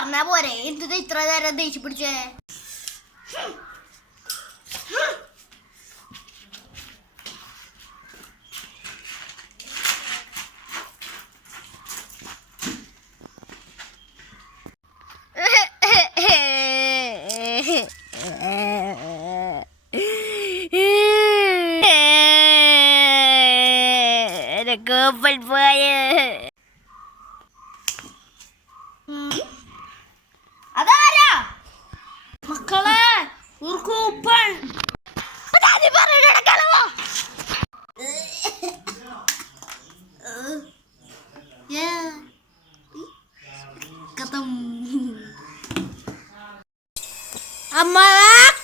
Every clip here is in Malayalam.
പറഞ്ഞാ പോരെ എന്ത് ഇത്ര നേരം ദേഷ്യം പിടിച്ചേ അതാരാ മക്കളെ ഒരു കൂപ്പൺ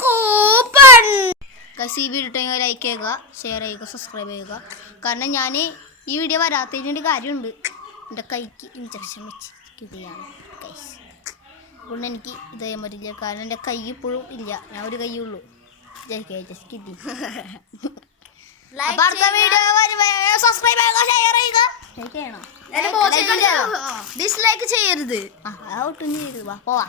കൂപ്പൺ ഈ വീഡിയോ ഇട്ടെങ്കിൽ ലൈക്ക് ചെയ്യുക, ഷെയർ ചെയ്യുക, സബ്സ്ക്രൈബ് ചെയ്യുക. കാരണം ഞാൻ ഈ വീഡിയോ വരാത്തതിൻ്റെ കാര്യമുണ്ട്. എൻ്റെ കൈക്ക് ഇഞ്ചക്ഷൻ വെച്ചിരിക്കുകയാണ് ഗൈസ്. അതുകൊണ്ട് എനിക്ക് ഇത് ചെയ്യാൻ പറ്റില്ല. കാരണം എൻ്റെ കൈ ഇപ്പോഴും ഇല്ല, ഞാൻ ഒരു കൈ ഉള്ളൂ. ഡിസ്ലൈക്ക് ചെയ്യരുത്. ഒട്ടും ചെയ്യരുത്. പോവാ.